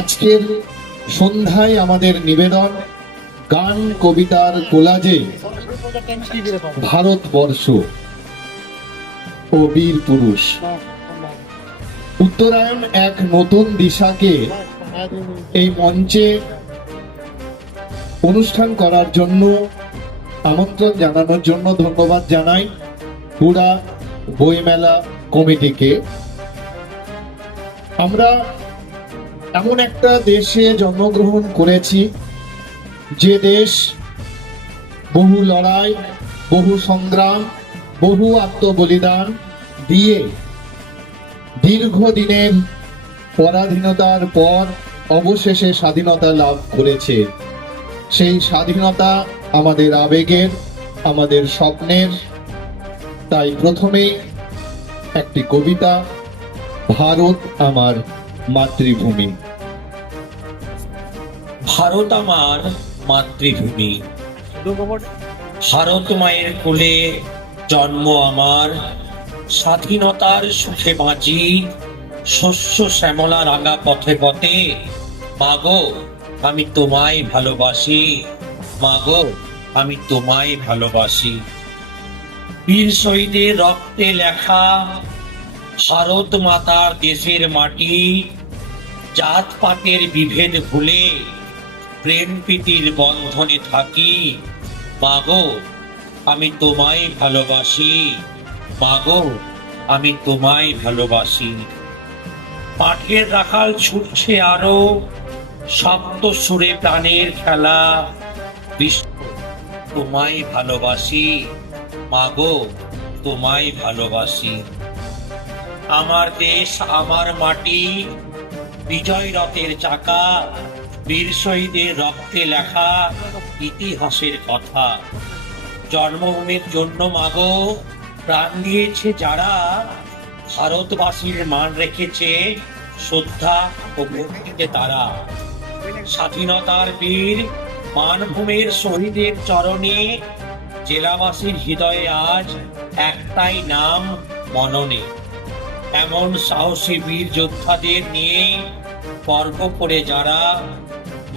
আজকের সন্ধ্যায় আমাদের নিবেদন গান কবিতার কোলাজে ভারতবর্ষ ও বীর পুরুষ। উত্তরায়ণ এক নতুন দিশাকে এই মঞ্চে অনুষ্ঠান করার জন্য আমন্ত্রণ জানানোর জন্য ধন্যবাদ জানাই হুড়া বইমেলা কমিটিকে। আমরা এমন একটা দেশে জন্মগ্রহণ করেছি যে দেশ বহু লড়াই, বহু সংগ্রাম, বহু আত্মবলিদান দিয়ে দীর্ঘদিনের পরাধীনতার পর অবশেষে স্বাধীনতা লাভ করেছে। সেই স্বাধীনতা আমাদের আবেগের, আমাদের স্বপ্নের। তাই প্রথমেই একটি কবিতা, ভারত আমার মাতৃভূমি। ভারত আমার মাতৃভূমি, ভারত মায়ের কোলে জন্ম আমার। স্বাধীনতার সুখে বাঁচি, শস্য শ্যামলা রাঙা পথে পথে। মাগো আমি তোমায় ভালোবাসি, মাগো আমি তোমায় ভালোবাসি। বীর শহীদের রক্তে লেখা ভারত মাতার দেশের মাটি। জাত পাতের বিভেদ ভুলে প্রেম প্রীতির বন্ধনে থাকি। মাগো আমি তোমায় ভালোবাসি, মাগো আমি তোমায় ভালোবাসি। পাঠের রাখাল ছুটছে আরো, সপ্ত সুরে প্রাণের খেলা। বিশ্ব তোমায় ভালোবাসি, মাগো তোমায় ভালোবাসি। আমার দেশ আমার মাটি, বিজয় রথের চাকা। বীর শহীদের রক্তে লেখা ইতিহাসের কথা। জন্মভূমির জন্য মাগো প্রাণ দিয়েছে যারা, ভারতবাসীর মান রেখেছে শ্রদ্ধা ও ভক্তিতে তারা। স্বাধীনতার বীর মানভূমির শহীদের চরণে জেলাবাসীর হৃদয়ে আজ একটাই নাম মননে। এমন সাহসী বীর যোদ্ধাদের নিয়ে পর্ব করে যারা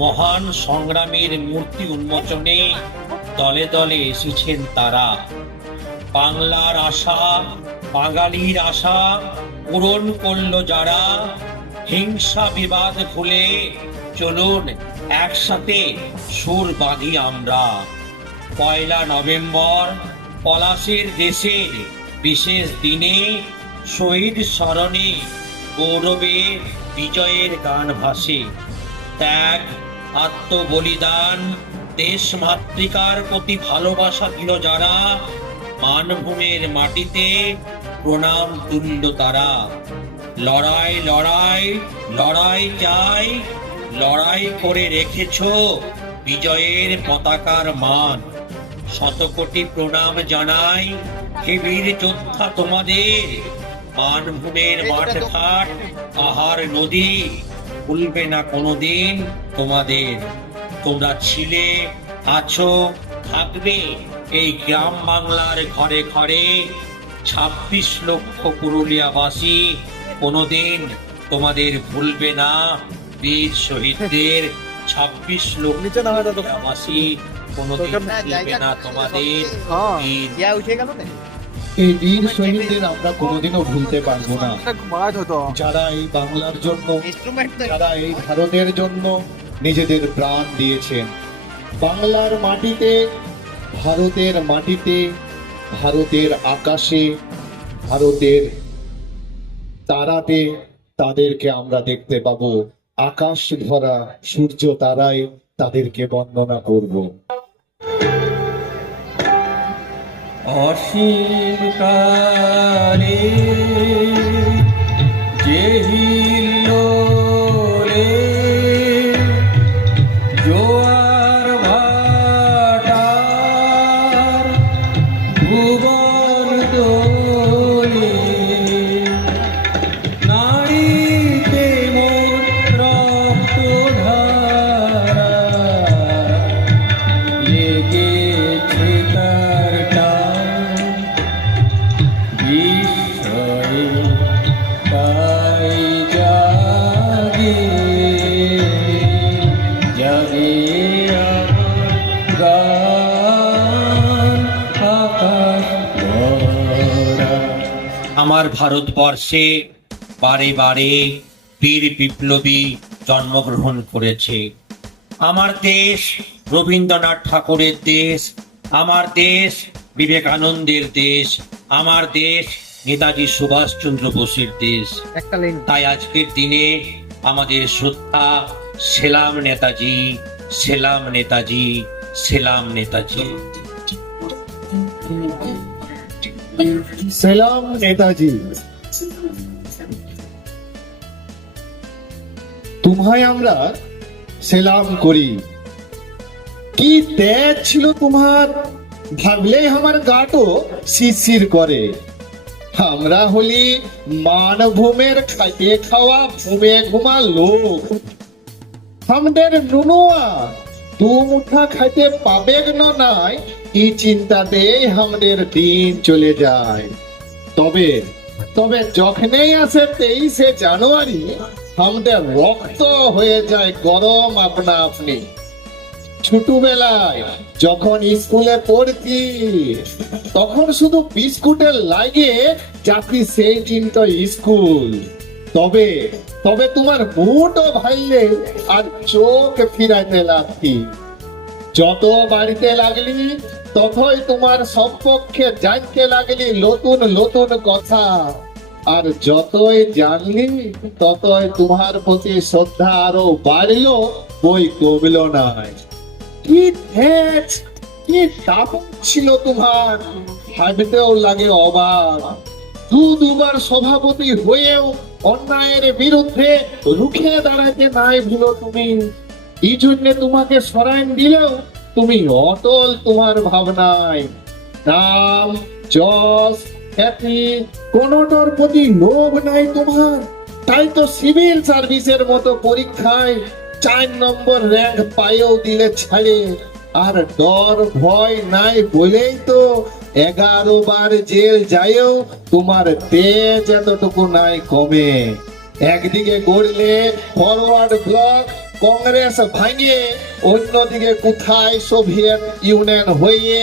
মহান সংগ্রামের মূর্তি উন্মোচনে দলে দলে এসেছেন তারা। বাংলার আশা, বাঙালির আশা পূরণ করলো যারা। হিংসা বিবাদ ভুলে চলুন একসাথে সুর বাঁধি আমরা। 1 নভেম্বর পলাশের দেশের বিশেষ দিনে শহীদ স্মরণে গৌরবে বিজয়ের গান ভাসে। ত্যাগ, আত্মবলিদান, দেশ মাতৃকার প্রতি ভালোবাসা দিল যারা। মানভূমের মাটিতে প্রণাম তুলল তারা। লড়াই লড়াই লড়াই চাই, লড়াই করে রেখেছ বিজয়ের পতাকার মান। শতকোটি প্রণাম জানাই হে বীর যোদ্ধা তোমাদের। মানভূমের মাঠ ঘাট, পাহাড় নদী ভুলবে না কোনোদিন তোমাদের। তোমরা ছিলে, আছো, থাকবে এই গ্রাম বাংলার ঘরে ঘরে। 26 লক্ষ পুরুলিয়াবাসী কোনোদিন তোমাদের ভুলবে না। বীর শহীদদের 26 লক্ষ পুরুলিয়াবাসী কোনোদিন ভুলবে না তোমাদের। এই বীর শহীদদের আমরা কোনোদিনও ভুলতে পারবো না, যারা এই বাংলার জন্য, যারা এই ভারতের জন্য নিজেদের প্রাণ দিয়েছেন। বাংলার মাটিতে, ভারতের মাটিতে, ভারতের আকাশে, ভারতের তারাতে তাদেরকে আমরা দেখতে পাবো। আকাশ ভরা সূর্য তারায় তাদেরকে বন্দনা করব। অসীম কালে যে হিল্লোলে জোয়ার ভাটার ভুবন দোলে। নাড়িতে মোর রক্ত ধারা, লেগেছে তার টান বিস্ময়ে। আমার ভারতবর্ষে বারে বারে বীর বিপ্লবী জন্মগ্রহণ করেছে। আমার দেশ রবীন্দ্রনাথ ঠাকুরের দেশ, আমার দেশ বিবেকানন্দের দেশ, আমার দেশ নেতাজি সুভাষচন্দ্র বোসের দেশ। তাই আজকের দিনে আমাদের শ্রদ্ধা, সেলাম নেতাজি, সেলাম নেতাজি, সেলাম নেতাজি। সেলাম নেতাজি। তোমায় আমরা সেলাম করি। কি তেজ ছিল তোমার, ভাবলেই আমার গাটো শিরশির করে। আমরা হলি মানভূমের খাইতে খাওয়া ঘুমে ঘুমা লোক। আমাদের নুনুয়া দু মুঠা খাইতে পাবে নাই, এই চিন্তাতেই আমাদের দিন চলে যায়। তবে তবে যখনই আসে 23শে জানুয়ারি, আমাদের রক্ত হয়ে যায় গরম আপনা আপনি। ছোটবেলায় যখন স্কুলে পড়তি, তখন শুধু বিস্কুটের লাগে যাতি সেই দিনটা স্কুল। তবে তবে তোমার মুঠও ভাইলে আর চোখ ফিরাইতে লাগতি। যত বাড়িতে লাগলি ততই তোমার সম্পর্কে জানতে লাগলি নতুন নতুন কথা। আর যতই জানলি ততই তোমার প্রতি শ্রদ্ধা আরো বাড়লো, বই কমল না। কি তেজ, কি তাপক ছিল তোমার, ভাবতেও লাগে অবাক। দুবার সভাপতি হয়েও অন্যায়ের বিরুদ্ধে রুখে দাঁড়াতে নাই ভুলো তুমি। এই জন্য তোমাকে সরাইন দিলেও তুমি অটল তোমার ভাবনায়। নাম, যশ, খ্যাতি কোনটার প্রতি লোভ নাই তোমার। তাই তো সিভিল সার্ভিসের মতো পরীক্ষায় 4 নম্বর র্যাঙ্ক পাইও দিলে ছাড়ে। আর ডর ভয় নাই বলেই তো 11 বার জেল যায়ও তোমার তেজ এতটুকু নাই কমে। একদিকে গড়লে ফরওয়ার্ড ব্লক কংগ্রেস ভাঙিয়ে, অন্যদিকে কোথায় সোভিয়েত ইউনিয়ন হয়ে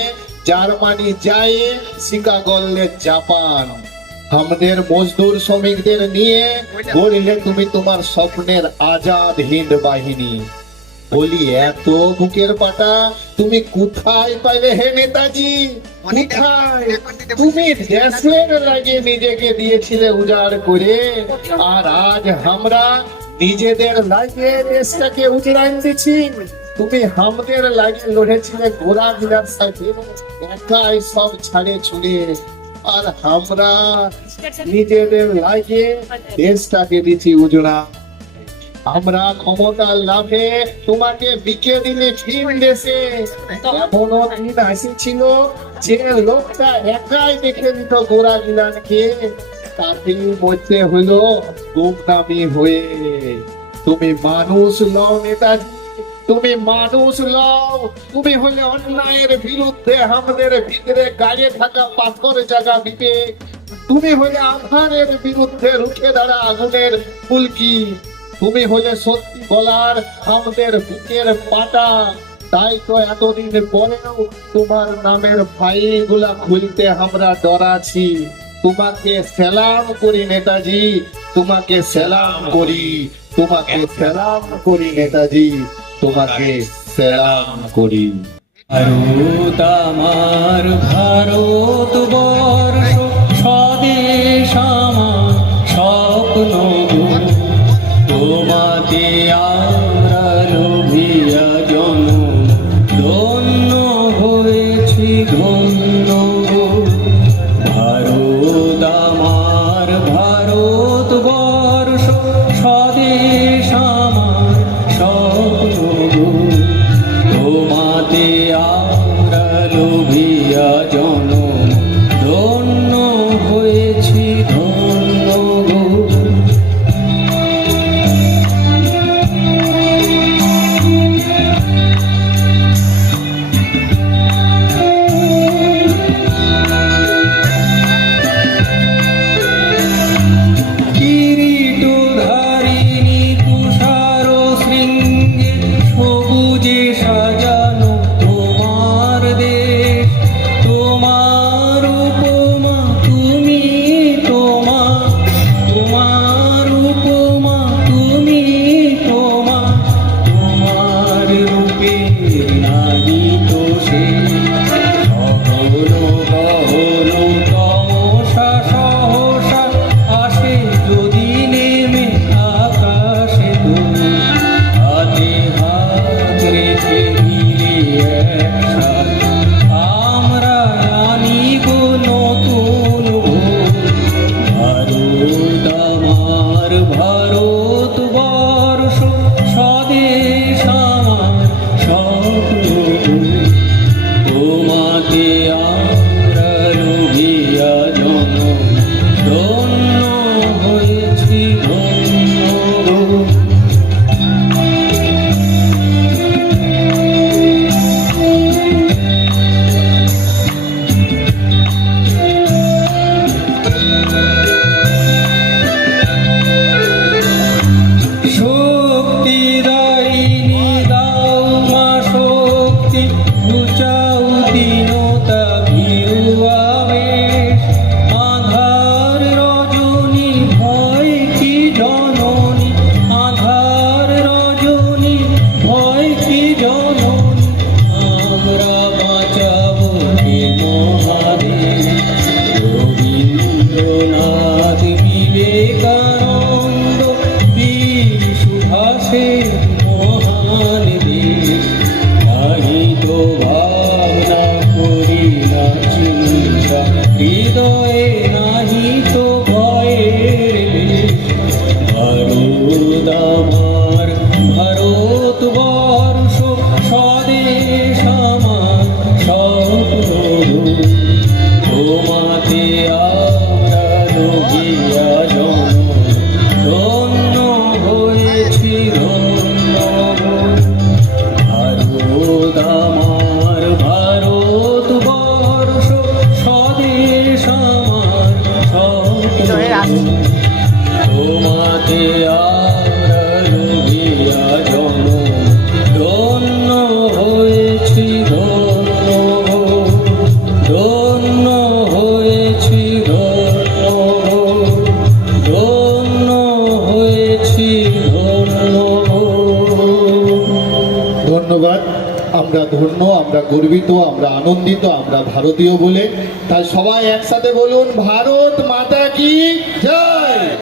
জার্মানি যায়, শিকাগোলে জাপান। আমাদের মজদুর শ্রমিকদের নিয়ে গড়লে তুমি তোমার স্বপ্নের আজাদ হিন্দ বাহিনী। বলি এত বুকের পাটা তুমি কোথায় পাইলে হে নেতাজি, কোথায়? তুমি দেশের লাগে নিজেকে দিয়েছিলে উজাড় করে, আর আজ আমরা নিজেদের লাগে দেশটাকে উজড়ান দিচ্ছি। তুমি আমাদের লাগে লড়েছিলে ঘোড়া বিলার সাথে, একাই সব ছাড়ে ছুড়ে। আর আমরা নিজেদের লাগে দেশটাকে দিচ্ছি উজড়া। আমরা ক্ষমতা লাভে তোমাকে বিকে দিলে ভিন দেশে। এমনও দিন আসিছিল যে লোকটা একাই দেখে নিত গোড়া গিলানকে, তাতেই মধ্যে হলো গুমনামি হয়ে। তুমি মানুষ লও নেতাজি, তুমি মানুষ লও। তুমি হলে অন্যায়ের বিরুদ্ধে আমাদের ভিতরে গাড়ে থাকা পাথর জাগা বিবেক। তুমি হলে আধারের বিরুদ্ধে রুখে দাঁড়া আগুনের ফুলকি। তুমি হলে সত্যি বলার আমাদের বুকের পাটা। তাই তো এতদিন পরেও তোমার নামের ফাইলগুলা খুলতে আমরা ডরাছি। তোমাকে সেলাম করি নেতাজি, তোমাকে সেলাম করি, তোমাকে সেলাম করি নেতাজি, তোমাকে সেলাম করি। ভারত আমার ভারতবর্ষ, স্বদেশ আমার স্বপ্ন গো। তোমাকে আমরা লোভিয়া জনম, ধন্য হয়েছি ধন্য গো। ভারত আমার ভারতবর্ষ, স্বদেশ আমার স্বপ্ন গো। তোমাতে আমরা লোভিয়া জনম, ধন্য হয়েছি ধন্য গো। কিরীটধারিণী তুষার শৃঙ্গে, সবুজে সাজানো তোমার দেশ। তোমার উপমা তুমি তোমার মহান দেশ, নাহি তো ভাবনা করি না চিন্তা, হৃদয়ে নাহি তো ভয়ের লেশ। ভারত আমার ভারতবর্ষ, স্বদেশ আমার স্বপ্ন। তোমাতে আমরা লোভিয়া জন্ম, ধন্য হয়েছি ধন্য। ভারত আমার ভারতবর্ষ, স্বদেশ আমার স্বপ্ন। তোমাতে আমরা লোভিয়া জন্ম, ধন্য হয়েছি ধন্য। ধন্য হয়েছি ধন্য, ধন্য হয়েছি ধন্য। ধন্যবাদ। আমরা ধন্য, আমরা গর্বিত, আমরা আনন্দিত, আমরা ভারতীয় বলে। তাই সবাই একসাথে বলুন, ভারত মাতা কি জয়।